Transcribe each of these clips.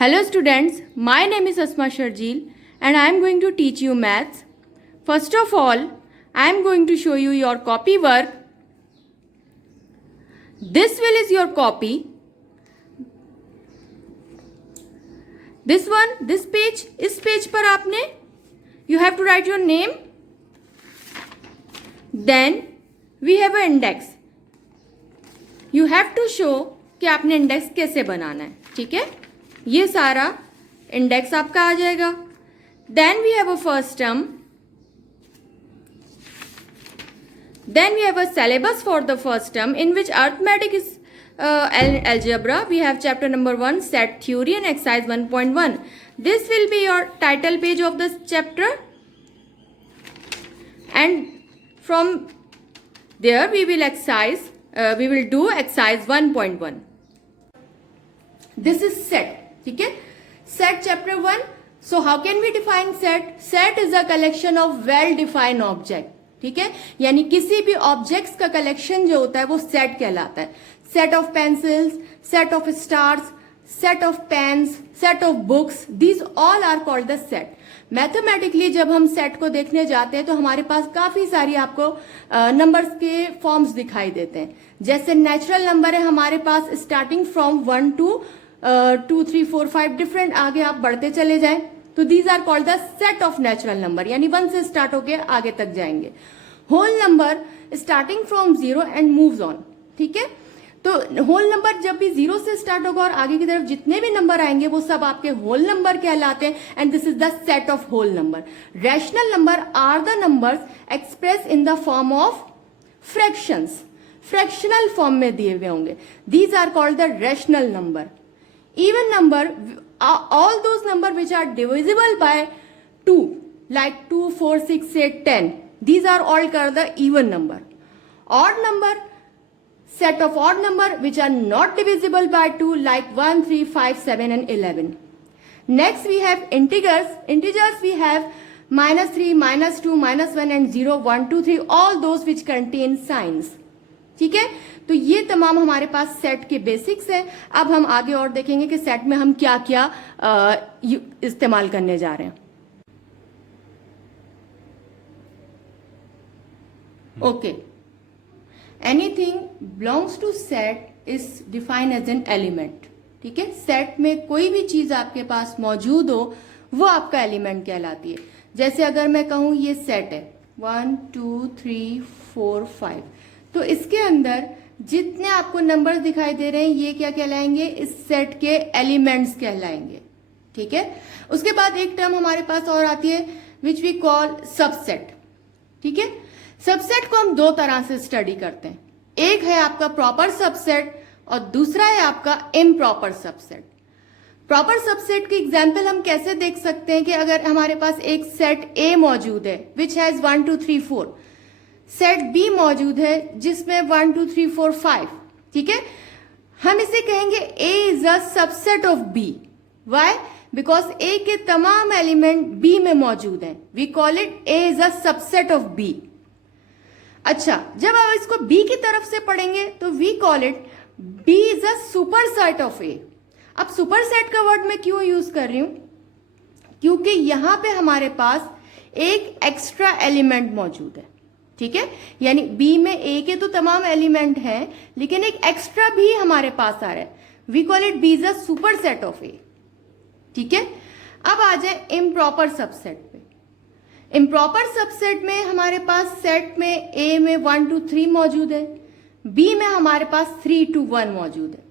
Hello students, my name is Asma Sharjeel and I am going to teach you maths. First of all, I am going to show you your copy work. This is your copy. This page, इस page पर आपने you have to write your name. Then we have an index. You have to show कि आपने index कैसे बनाना है, ठीक है? ये सारा इंडेक्स आपका आ जाएगा. Then we have a first term. Then we have a syllabus for the first term in which arithmetic is algebra. We have chapter number 1, set theory and exercise 1.1. This will be your title page of this chapter. And from there we will do exercise 1.1. This is set. ठीक है, set chapter 1. So how can we define set? Set is a collection of well defined object. ठीक है, यानी किसी भी objects का collection जो होता है वो सेट कहलाता है. Set of pencils, set of stars, set of pens, set of books, these all are called the set. Mathematically जब हम सेट को देखने जाते हैं तो हमारे पास काफी सारी आपको नंबर्स के फॉर्म्स दिखाई देते हैं. जैसे नेचुरल नंबर है हमारे पास स्टार्टिंग फ्रॉम 1 to 2, 3, 4, 5 डिफरेंट, आगे आप बढ़ते चले जाएं तो these are called the set of natural number, यानी 1 से स्टार्ट होके आगे तक जाएंगे. Whole number starting from 0 and moves on. ठीक है, तो होल नंबर जब भी 0 से स्टार्ट होगा और आगे की तरफ जितने भी नंबर आएंगे वो सब आपके होल नंबर कहलाते हैं. And this is the set of whole number. Rational number are the numbers express in the form of fractions. Fractional form में दिए हुए होंगे. These are called the rational number. Even number, all those number which are divisible by 2, like 2, 4, 6, 8, 10, these are all called the even number. Odd number, set of odd number which are not divisible by 2, like 1, 3, 5, 7 and 11. Next we have integers. Integers we have -3, -2, -1 and 0, 1, 2, 3, all those which contain signs. ठीक है, तो ये तमाम हमारे पास set के basics हैं. अब हम आगे और देखेंगे कि सेट में हम क्या क्या इस्तेमाल करने जा रहे हैं. Okay, anything belongs to set is defined as an element. ठीक है, सेट में कोई भी चीज आपके पास मौजूद हो वो आपका एलिमेंट कहलाती है. जैसे अगर मैं कहूं ये सेट है 1, 2, 3, 4, 5, तो इसके अंदर जितने आपको नंबर दिखाई दे रहे हैं ये क्या कहलाएंगे? इस सेट के एलिमेंट्स कहलाएंगे. ठीक है, उसके बाद एक टर्म हमारे पास और आती है विच वी कॉल सबसेट. ठीक है, सबसेट को हम दो तरह से स्टडी करते हैं. एक है आपका प्रॉपर सबसेट और दूसरा है आपका इम्प्रॉपर सबसेट. प्रॉपर सबसेट की एग्जाम्पल हम कैसे देख सकते हैं कि अगर हमारे पास एक सेट ए मौजूद है विच हैज 1, 2, 3, 4, सेट बी मौजूद है जिसमें 1, 2, 3, 4, 5. ठीक है, हम इसे कहेंगे A is a subset of B. Why? Because A के तमाम एलिमेंट बी में मौजूद हैं. We call it A is a subset of B. अच्छा, जब आप इसको बी की तरफ से पढ़ेंगे तो we call it B is a superset of A. अब सुपरसेट का वर्ड मैं क्यों यूज कर रही हूं? क्योंकि यहां पे हमारे पास एक एक्स्ट्रा एलिमेंट मौजूद है. ठीक है, यानी बी में ए के तो तमाम एलिमेंट हैं लेकिन एक एक्स्ट्रा भी हमारे पास आ रहा है. We call it B is a superset of A. ठीक है, अब आ जाए इम्प्रॉपर सबसेट पे. इम्प्रॉपर सबसेट में हमारे पास सेट में ए में 1, 2, 3 मौजूद है, बी में हमारे पास 3, 2, 1 मौजूद है.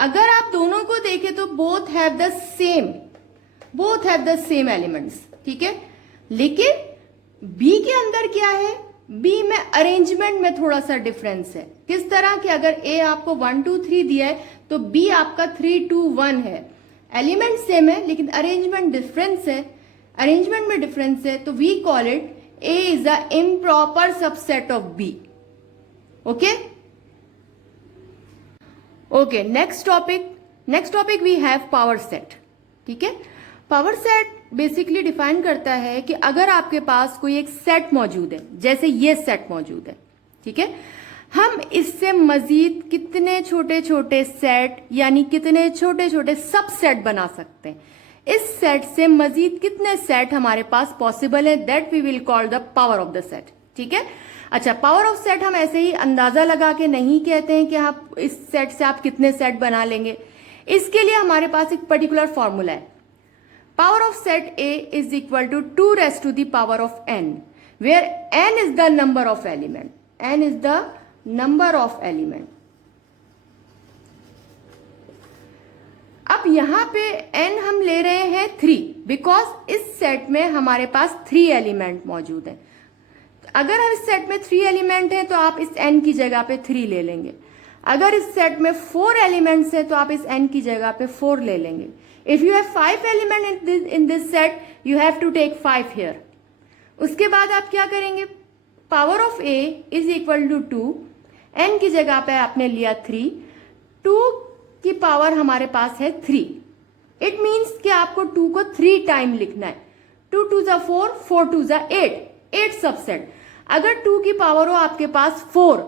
अगर आप दोनों को देखें तो both have the same elements. ठीक है, लेकिन बी के अंदर क्या है? बी में अरेंजमेंट में थोड़ा सा डिफरेंस है. किस तरह कि अगर ए आपको 1, 2, 3 दिया है तो बी आपका 3, 2, 1 है. एलिमेंट सेम है लेकिन अरेंजमेंट में डिफरेंस है तो we call it A is a improper subset of B. Okay, next topic we have power set. ठीक है, पावर सेट बेसिकली डिफाइन करता है कि अगर आपके पास कोई एक सेट मौजूद है, जैसे ये सेट मौजूद है. ठीक है, हम इससे मजीद कितने छोटे छोटे सेट यानी कितने छोटे छोटे सबसेट बना सकते हैं, इस सेट से मजीद कितने सेट हमारे पास पॉसिबल है, that we will call the power of the set. ठीक है, अच्छा, पावर ऑफ सेट हम ऐसे ही अंदाजा लगा के नहीं कहते हैं कि आप इस सेट से आप कितने सेट बना लेंगे। इसके लिए हमारे पास एक पर्टिकुलर फॉर्मूला है। Power of set A is equal to 2 raised to the power of n, where n is the number of element, n is the number of element। अब यहां पे n हम ले रहे हैं 3, बिकॉज इस सेट में हमारे पास 3 एलिमेंट मौजूद हैं। अगर हम इस सेट में 3 एलिमेंट हैं तो आप इस n की जगह पे 3 ले लेंगे। अगर इस सेट में 4 एलिमेंट्स हैं तो आप इस n की जगह पे 4 ले लेंगे। If you have 5 element in this set, you have to take 5 here. उसके बाद आप क्या करेंगे, power of a is equal to 2, n की जगह पे आपने लिया 3, 2 की पावर हमारे पास है 3। इट मीन्स कि आपको 2 को 3 टाइम लिखना है। 2 2 जा 4, 4 2 जा 8, 8 सबसेट। अगर 2 की पावर हो आपके पास 4,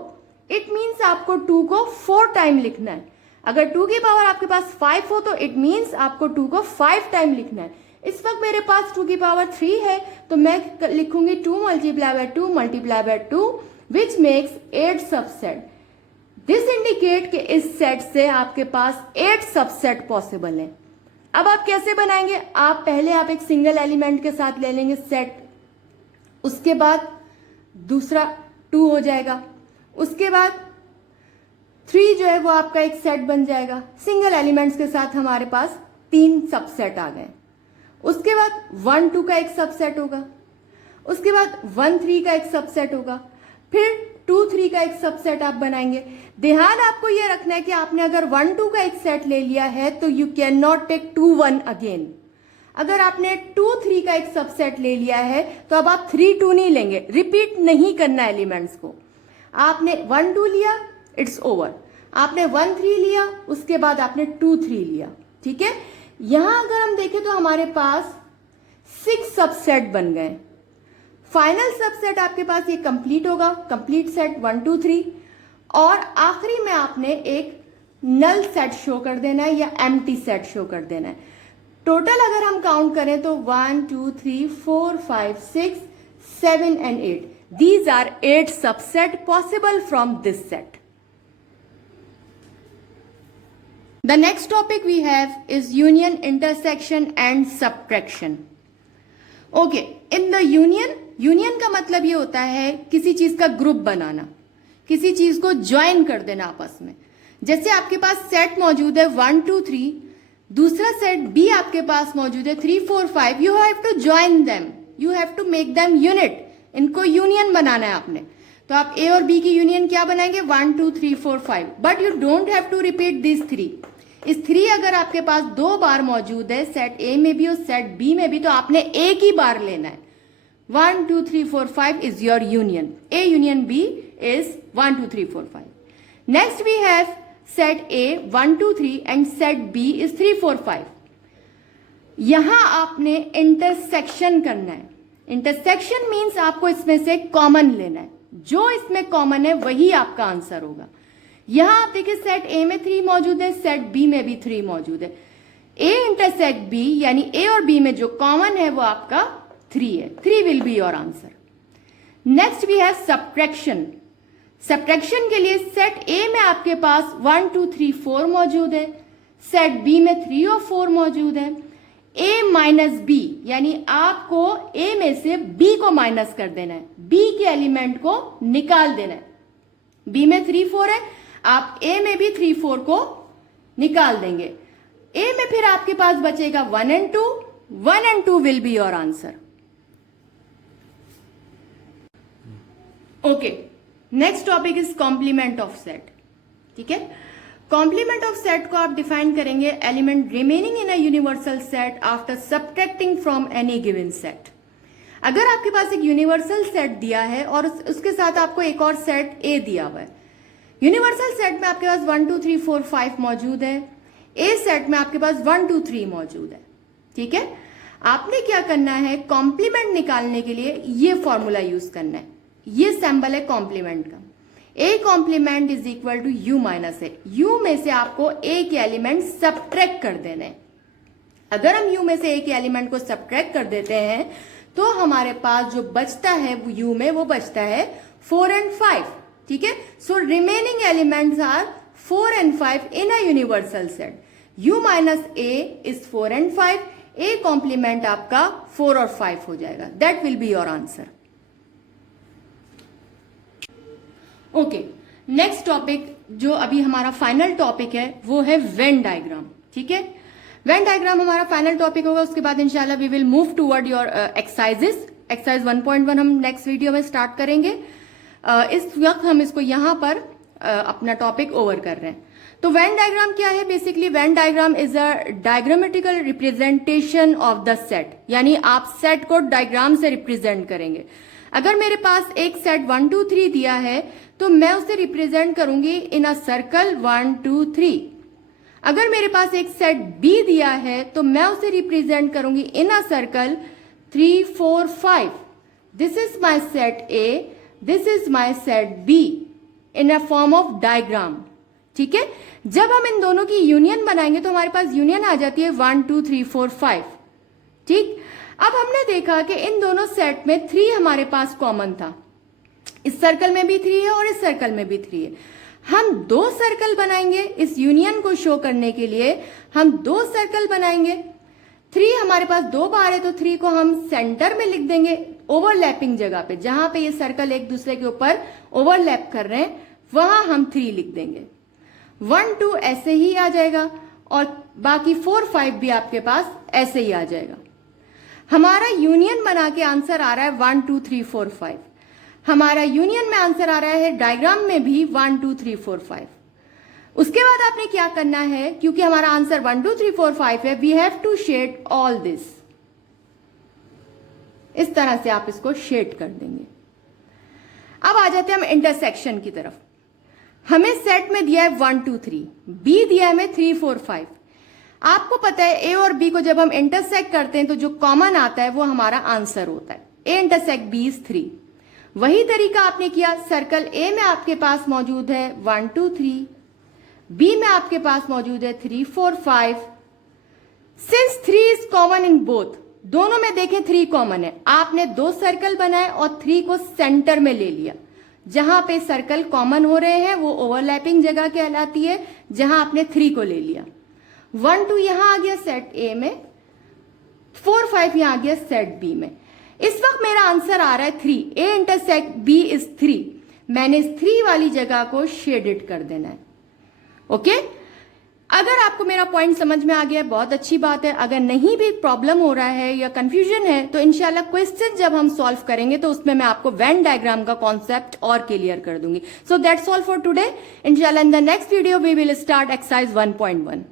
इट मीन्स आपको 2 को 4 टाइम लिखना है। अगर 2 की पावर आपके पास 5 हो तो इट मीन्स आपको 2 को 5 टाइम लिखना है। इस वक्त मेरे पास 2 की पावर 3 है तो मैं लिखूंगी 2 multiply by 2 multiply by 2 which makes 8 subset. This indicate कि इस सेट से आपके पास 8 सबसेट पॉसिबल है। अब आप कैसे बनाएंगे, आप पहले आप एक सिंगल एलिमेंट के साथ ले लेंगे सेट, उसके बाद दूसरा 2 हो जाएगा, उसके बाद 3 जो है वो आपका एक सेट बन जाएगा। सिंगल एलिमेंट्स के साथ हमारे पास 3 सबसेट आ गए। उसके बाद 1 2 का एक सबसेट होगा, उसके बाद 1 3 का एक सबसेट होगा, फिर 2 3 का एक सबसेट आप बनाएंगे। ध्यान आपको यह रखना है कि आपने अगर 1 2 का एक सेट ले लिया है तो you can not take 2 1 again. अगर आपने 2 3 का एक सबसेट ले लिया है तो अब आप 3 2 नहीं लेंगे, रिपीट नहीं करना एलिमेंट्स को। आपने 1 2 लिया, इट्स ओवर। आपने 1 3 लिया, उसके बाद आपने 2 3 लिया। ठीक है, यहां अगर हम देखें तो हमारे पास 6 सबसेट बन गए। फाइनल सबसेट आपके पास ये कंप्लीट होगा, कंप्लीट सेट 1 2 3, और आखिरी में आपने एक नल सेट शो कर देना है या एम्प्टी सेट शो कर देना है। टोटल अगर हम काउंट करें तो 1 2 3 4 5 6 7 and 8, these are 8 subset possible from this set. The next topic we have is union, intersection and subtraction. Okay, in the union का मतलब ये होता है किसी चीज का ग्रुप बनाना, किसी चीज को ज्वाइन कर देना आपस में। जैसे आपके पास सेट मौजूद है 1 2 3, दूसरा सेट B आपके पास मौजूद है 3 4 5, you have to join them, you have to make them unit. इनको यूनियन बनाना है आपने, तो आप A और B की यूनियन क्या बनाएंगे, 1 2 3 4 5, but you don't have to repeat this 3। इस 3 अगर आपके पास 2 बार मौजूद है सेट A में भी और सेट B में भी, तो आपने एक ही बार लेना है। 1 2 3 4 5 is your union. A union B is 1 2 3 4 5. Next we have set A 1 2 3 and set B is 3 4 5. यहां आपने इंटरसेक्शन करना है। इंटरसेक्शन मीन्स आपको इसमें से कॉमन लेना है, जो इसमें कॉमन है वही आपका आंसर होगा। यहां आप देखिए सेट A में 3 मौजूद है, सेट B में भी 3 मौजूद है। A इंटरसेक्ट B यानी A और B में जो कॉमन है वो आपका 3 है। 3 will be your answer. Next we have subtraction. Subtraction के लिए सेट A में आपके पास 1 2 3 4 मौजूद है, सेट B में 3 और 4 मौजूद है। A माइनस B यानी आपको A में से B को माइनस कर देना है, B के एलिमेंट को निकाल देना है। B में 3 4 है, आप A में भी 3 4 को निकाल देंगे। A में फिर आपके पास बचेगा 1 and 2, 1 and 2 will be your answer. Okay, next topic is complement of set. ठीक है, कॉम्प्लीमेंट ऑफ सेट को आप डिफाइन करेंगे element remaining in a universal set after subtracting from any given set. अगर आपके पास एक यूनिवर्सल सेट दिया है और उसके साथ आपको एक और सेट A दिया हुआ है, यूनिवर्सल सेट में आपके पास 1 2 3 4 5 मौजूद है, A सेट में आपके पास 1 2 3 मौजूद है। ठीक है, आपने क्या करना है, कॉम्प्लीमेंट निकालने के लिए ये फॉर्मूला यूज करना है। ये सिंबल है कॉम्प्लीमेंट का। A complement is equal to U minus A. U में से आपको ए के एलिमेंट सब्ट्रैक्ट कर देने हैं। अगर हम यू में से ए के एलिमेंट को सब्ट्रैक्ट कर देते हैं तो हमारे पास जो बचता है वो यू में वो बचता है 4 and 5। ठीक है, so remaining elements are 4 and 5 in a universal set. u minus A is 4 and 5, A complement आपका 4 और 5 हो जाएगा। That will be your answer. Okay, next topic जो अभी हमारा फाइनल टॉपिक है वो है वेन डायग्राम। ठीक है, वेन डायग्राम हमारा फाइनल टॉपिक होगा। उसके बाद इंशाल्लाह we will move toward your exercises. Exercise 1.1 हम नेक्स्ट वीडियो में स्टार्ट करेंगे। इस वक्त हम इसको यहां पर अपना टॉपिक ओवर कर रहे हैं। तो वेन डायग्राम क्या है? Basically Venn diagram is a diagrammatical representation of the set, यानी आप सेट को डायग्राम से रिप्रेजेंट करेंगे। अगर मेरे पास एक सेट 1 2 3 दिया है तो मैं उसे रिप्रेजेंट करूंगी इन अ सर्कल 1 2 3। अगर मेरे पास एक सेट बी दिया है तो मैं उसे रिप्रेजेंट करूंगी in a circle 3 4 5। This is my set A, this is my set B in a form of diagram. ठीक है, जब हम इन दोनों की यूनियन बनाएंगे तो हमारे पास यूनियन आ जाती है 1 2 3 4 5। ठीक, अब हमने देखा कि इन दोनों सेट में 3 हमारे पास कॉमन था। इस सर्कल में भी 3 है और इस सर्कल में भी 3 है। हम 2 सर्कल बनाएंगे इस यूनियन को शो करने के लिए। हम 2 सर्कल बनाएंगे। 3 हमारे पास 2 बार है तो 3 को हम सेंटर में लिख देंगे, ओवरलैपिंग जगह पे, जहां पे ये सर्कल एक दूसरे के ऊपर ओवरलैप कर रहे हैं वहां हम 3 लिख देंगे। 1 2 ऐसे ही आ जाएगा और बाकी 4 5 भी आपके पास ऐसे ही आ जाएगा। हमारा यूनियन बना के आंसर आ रहा है 1 2 3 4 5। हमारा यूनियन में आंसर आ रहा है डायग्राम में भी 1 2 3 4 5। उसके बाद आपने क्या करना है, क्योंकि हमारा आंसर 1 2 3 4 5 है, we have to shade all this. इस तरह से आप इसको शेड कर देंगे। अब आ जाते हैं हम इंटरसेक्शन की तरफ। हमें सेट में दिया है 1 2 3, बी दिया है हमें 3 4 5। आपको पता है ए और बी को जब हम इंटरसेक्ट करते हैं तो जो कॉमन आता है वो हमारा आंसर होता है। A intersect B is 3। वही तरीका आपने किया। सर्कल ए में आपके पास मौजूद है 1 2 3, बी में आपके पास मौजूद है 3 4 5। Since 3 is common in both, दोनों में देखें 3 कॉमन है, आपने 2 सर्कल बनाए और 3 को सेंटर में ले लिया। जहां पे सर्कल कॉमन हो रहे हैं वो ओवरलैपिंग जगह कहलाती है, जहां आपने 3 को ले लिया। 1 2 यहां आ गया सेट ए में, 4 5 यहां आ गया सेट बी में। इस वक्त मेरा आंसर आ रहा है 3। A intersect B is 3। मैंने इस 3 वाली जगह को शेडेड कर देना है। ओके, अगर आपको मेरा पॉइंट समझ में आ गया बहुत अच्छी बात है। अगर नहीं भी प्रॉब्लम हो रहा है या कंफ्यूजन है तो इंशाल्लाह क्वेश्चन जब हम सॉल्व करेंगे तो उसमें मैं आपको वेन डायग्राम का कॉन्सेप्ट और क्लियर कर दूंगी। So that's all for today. इंशाल्लाह in the next video we will start exercise 1.1।